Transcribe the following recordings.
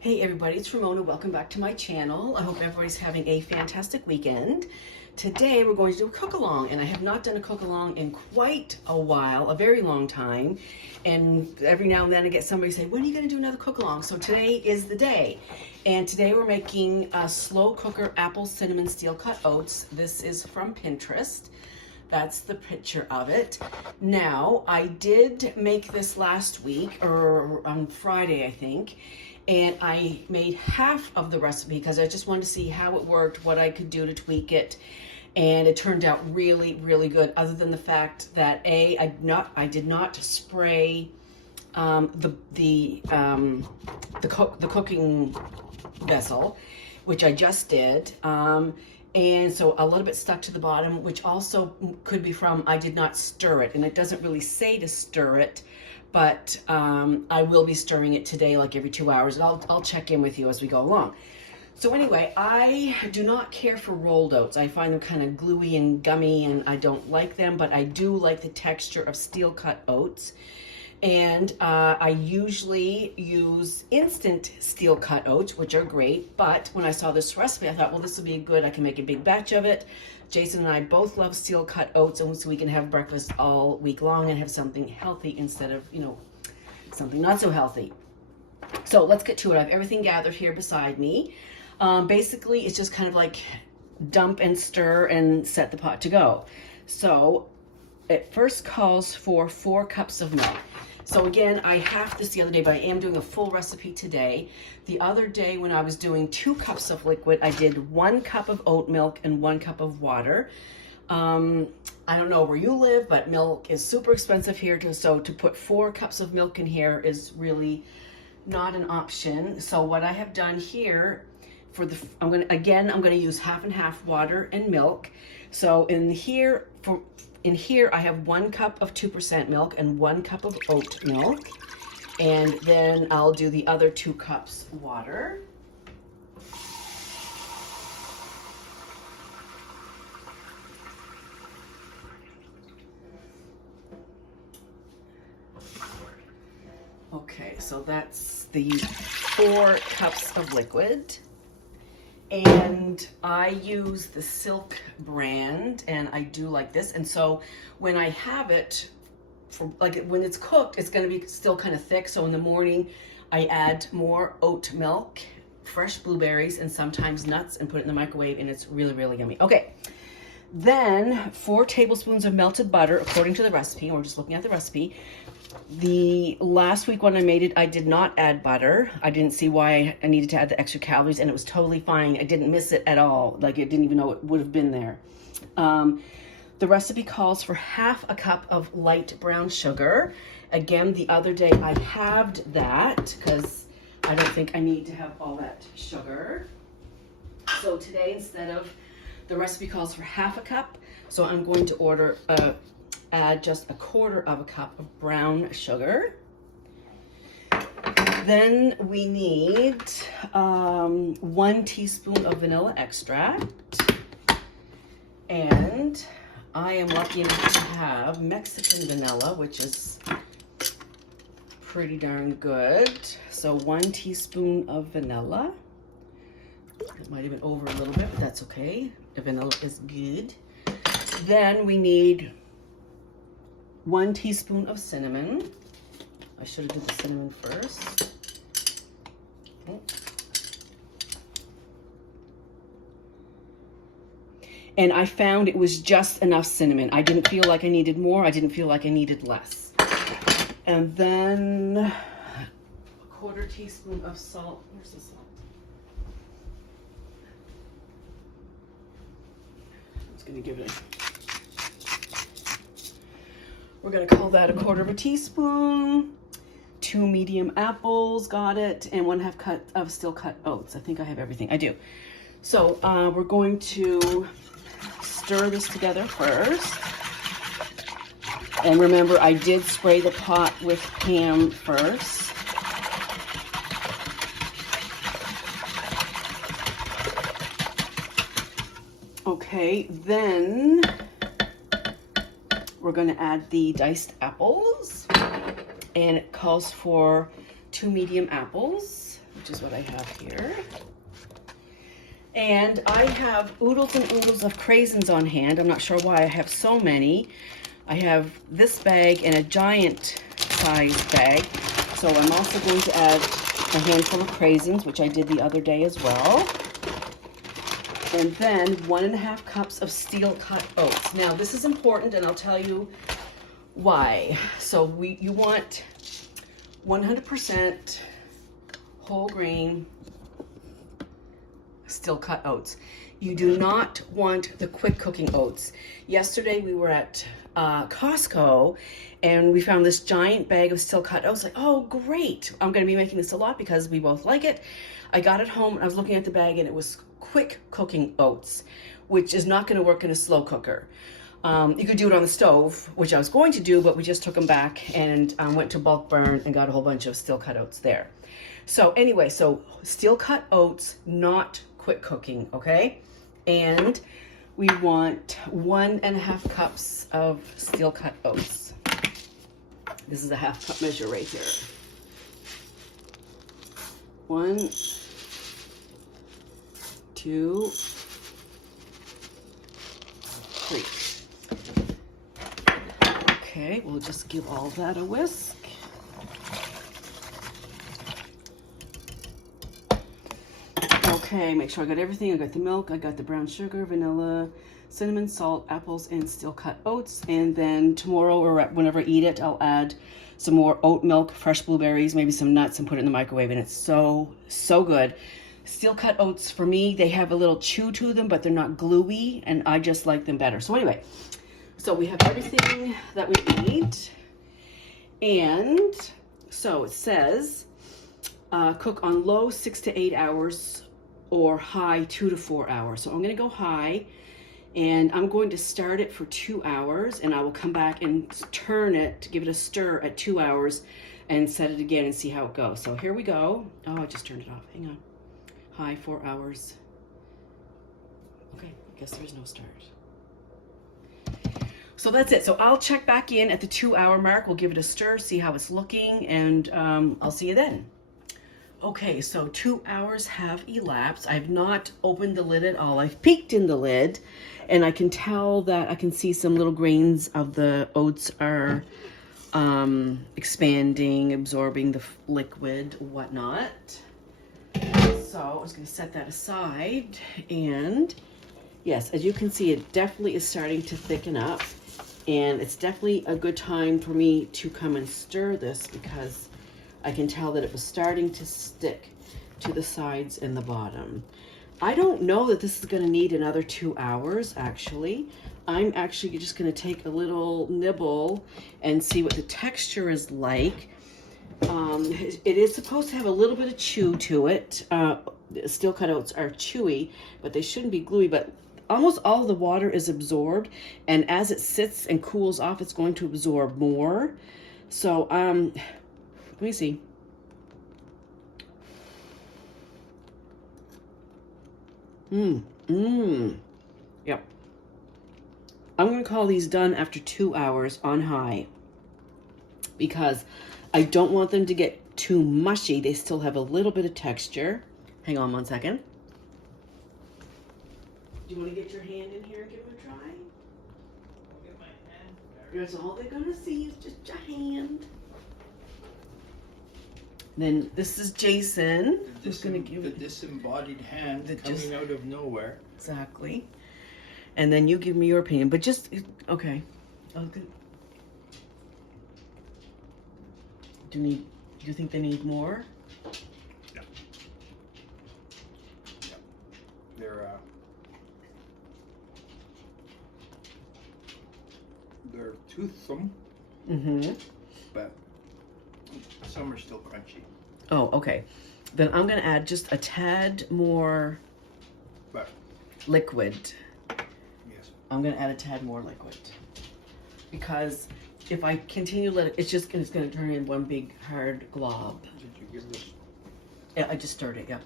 Hey everybody, it's Ramona. Welcome back to my channel. I hope everybody's having a fantastic weekend. Today we're going to do a cook-along, and I have not done a cook-along in quite a while, a very long time. And every now and then I get somebody say, when are you going to do another cook-along? So today is the day. And today we're making a slow cooker apple cinnamon steel cut oats. This is from Pinterest. That's the picture of it. Now, I did make this last week, or on Friday, I think. And I made half of the recipe because I just wanted to see how it worked, what I could do to tweak it. And it turned out really, really good, other than the fact that I did not spray the cooking vessel, which I just did. And so a little bit stuck to the bottom, which also could be from I did not stir it. And it doesn't really say to stir it, but I will be stirring it today, like every 2 hours. And I'll check in with you as we go along. So anyway, I do not care for rolled oats. I find them kind of gluey and gummy, and I don't like them, but I do like the texture of steel cut oats. And I usually use instant steel cut oats, which are great. But when I saw this recipe, I thought, well, this will be good. I can make a big batch of it. Jason and I both love steel cut oats, and so we can have breakfast all week long and have something healthy instead of, something not so healthy. So let's get to it. I have everything gathered here beside me. Basically, it's just kind of like dump and stir and set the pot to go. So it first calls for 4 cups of milk. So again, I halved this the other day, but I am doing a full recipe today. The other day when I was doing 2 cups of liquid, I did 1 cup of oat milk and 1 cup of water. I don't know where you live, but milk is super expensive here. So to put 4 cups of milk in here is really not an option. So what I have done here, I'm going to use half and half water and milk. So in here I have 1 cup of 2% milk and 1 cup of oat milk. And then I'll do the other 2 cups water. Okay, so that's the 4 cups of liquid. And I use the Silk brand, and I do like this. And so when I have it, when it's cooked, it's going to be still kind of thick. So in the morning, I add more oat milk, fresh blueberries, and sometimes nuts, and put it in the microwave, and it's really, really yummy. Okay, then 4 tablespoons of melted butter, according to the recipe. We're just looking at the recipe. The last week when I made it, I did not add butter. I didn't see why I needed to add the extra calories, and it was totally fine. I didn't miss it at all. Like, I didn't even know it would have been there. The recipe calls for half a cup of light brown sugar. Again, the other day I halved that because I don't think I need to have all that sugar. So today, instead of, the recipe calls for half a cup, so I'm going to add just 1/4 of a cup of brown sugar. Then we need 1 teaspoon of vanilla extract. And I am lucky enough to have Mexican vanilla, which is pretty darn good. So 1 teaspoon of vanilla. It might have been over a little bit, but that's okay. The vanilla is good. Then we need 1 teaspoon of cinnamon. I should have did the cinnamon first. Okay. And I found it was just enough cinnamon. I didn't feel like I needed more. I didn't feel like I needed less. And then 1/4 teaspoon of salt. Where's the salt? I'm just gonna give it We're going to call that 1/4 teaspoon. 2 medium apples, got it, and 1/2 cup of steel cut oats. I think I have everything. I do. So we're going to stir this together first. And remember, I did spray the pot with Pam first. Okay, then we're going to add the diced apples, and it calls for 2 medium apples. which is what I have here. And I have oodles and oodles of craisins on hand. I'm not sure why I have so many. I have this bag and a giant size bag. So I'm also going to add a handful of craisins, which I did the other day as well. And then 1.5 cups of steel cut oats. Now this is important, and I'll tell you why. So you want 100% whole grain steel cut oats. You do not want the quick cooking oats. Yesterday we were at Costco and we found this giant bag of steel cut oats. Like, oh great, I'm going to be making this a lot because we both like it. I got it home and I was looking at the bag and it was quick cooking oats, which is not going to work in a slow cooker. You could do it on the stove, which I was going to do, but we just took them back and went to bulk burn and got a whole bunch of steel cut oats there. So anyway, so steel cut oats, not quick cooking, okay? And we want 1.5 cups of steel cut oats. This is a 1/2 cup measure right here. 1, 2, 3. Okay, we'll just give all that a whisk. Okay, make sure I got everything. I got the milk, I got the brown sugar, vanilla, cinnamon, salt, apples, and steel cut oats. And then tomorrow or whenever I eat it, I'll add some more oat milk, fresh blueberries, maybe some nuts, and put it in the microwave. And it's so, so good. Steel cut oats, for me, they have a little chew to them, but they're not gluey, and I just like them better. So anyway, so we have everything that we need. And so it says, cook on low 6 to 8 hours or high 2 to 4 hours. So I'm going to go high, and I'm going to start it for 2 hours, and I will come back and turn it, give it a stir at 2 hours, and set it again and see how it goes. So here we go. Oh, I just turned it off. Hang on. High 4 hours. Okay, I guess there's no start. So that's it. So I'll check back in at the 2 hour mark. We'll give it a stir, see how it's looking, and I'll see you then. Okay, so 2 hours have elapsed. I've not opened the lid at all. I've peeked in the lid, and I can tell that I can see some little grains of the oats are expanding, absorbing the liquid, whatnot. So I was going to set that aside, and yes, as you can see, it definitely is starting to thicken up, and it's definitely a good time for me to come and stir this because I can tell that it was starting to stick to the sides and the bottom. I don't know that this is going to need another 2 hours, actually. I'm actually just going to take a little nibble and see what the texture is like. It is supposed to have a little bit of chew to it. Steel cut oats are chewy, but they shouldn't be gluey, but almost all the water is absorbed, and as it sits and cools off, it's going to absorb more. So, let me see. Yep. I'm going to call these done after 2 hours on high because I don't want them to get too mushy. They still have a little bit of texture. Hang on 1 second. Do you want to get your hand in here and give it a try? I'll get my hand there. That's all they're going to see is just your hand. Then this is Jason, who's going to give the it disembodied hand coming out of nowhere. Exactly. And then you give me your opinion, but just okay. Okay. Do you think they need more? Yeah. Yeah. They're toothsome. Mm-hmm. But some are still crunchy. Oh, okay. Then I'm going to add just a tad more liquid. Yes. I'm going to add a tad more liquid. Because if I continue to let it, it's going to turn in one big hard glob. Did you give this? Yeah, I just stirred it, yeah.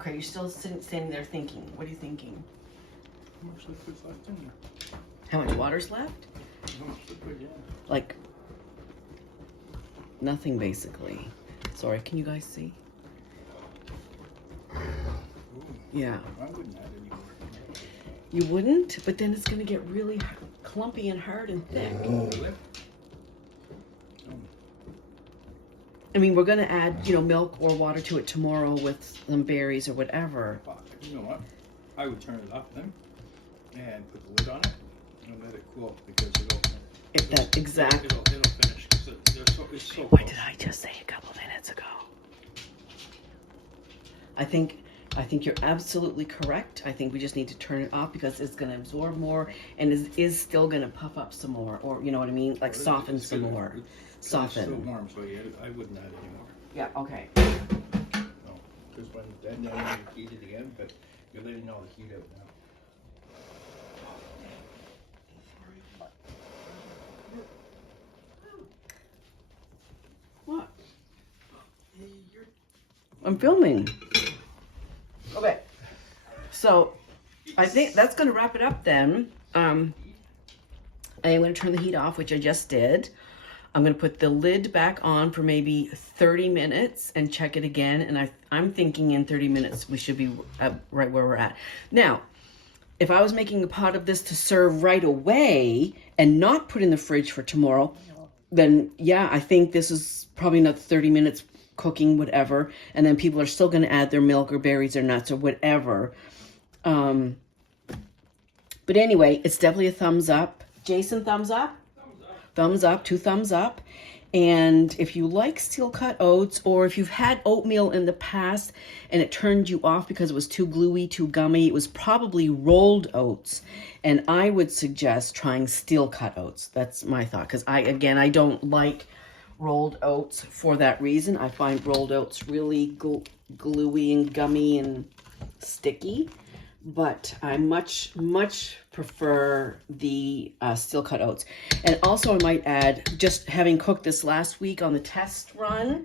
Okay, still standing there thinking. What are you thinking? How much liquid's left in there? How much water's left? How much liquid, yeah. Like nothing, basically. Sorry, can you guys see? Ooh, Yeah. I wouldn't add any more. You wouldn't, but then it's gonna get really clumpy and hard and thick. Really? I mean, we're gonna add, you know, milk or water to it tomorrow with some berries or whatever. You know what? I would turn it off then and put the lid on it and let it cool because it'll finish because it's so What close. did I just say a couple minutes ago? I think you're absolutely correct. I think we just need to turn it off because it's going to absorb more and is still going to puff up some more, or you know what I mean, like soften some more. Soften. It's so warm, so I wouldn't add any more. Yeah. Okay. No, because when then you heat it again, but you're letting all the heat out now. What? I'm filming. Okay. So I think that's going to wrap it up then. I am going to turn the heat off, which I just did. I'm going to put the lid back on for maybe 30 minutes and check it again. And I'm thinking in 30 minutes we should be right where we're at. Now, if I was making a pot of this to serve right away and not put in the fridge for tomorrow, then yeah, I think this is probably another 30 minutes cooking, whatever. And then people are still going to add their milk or berries or nuts or whatever. But anyway, it's definitely a thumbs up. Jason, thumbs up? Thumbs up, 2 thumbs up. And if you like steel cut oats, or if you've had oatmeal in the past and it turned you off because it was too gluey, too gummy, it was probably rolled oats. And I would suggest trying steel cut oats. That's my thought. Because I don't like rolled oats for that reason. I find rolled oats really gluey and gummy and sticky. But I much prefer the steel cut oats. And also I might add, just having cooked this last week on the test run,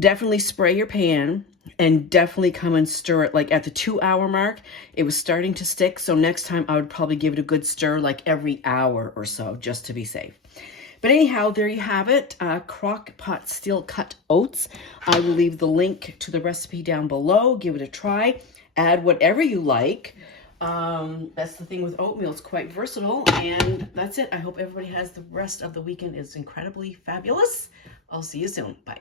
definitely spray your pan and definitely come and stir it. Like at the 2-hour mark, it was starting to stick. So next time I would probably give it a good stir like every hour or so, just to be safe. But anyhow, there you have it, Crockpot steel cut oats. I will leave the link to the recipe down below. Give it a try. Add whatever you like. That's the thing with oatmeal. It's quite versatile. And that's it. I hope everybody has the rest of the weekend is incredibly fabulous. I'll see you soon. Bye.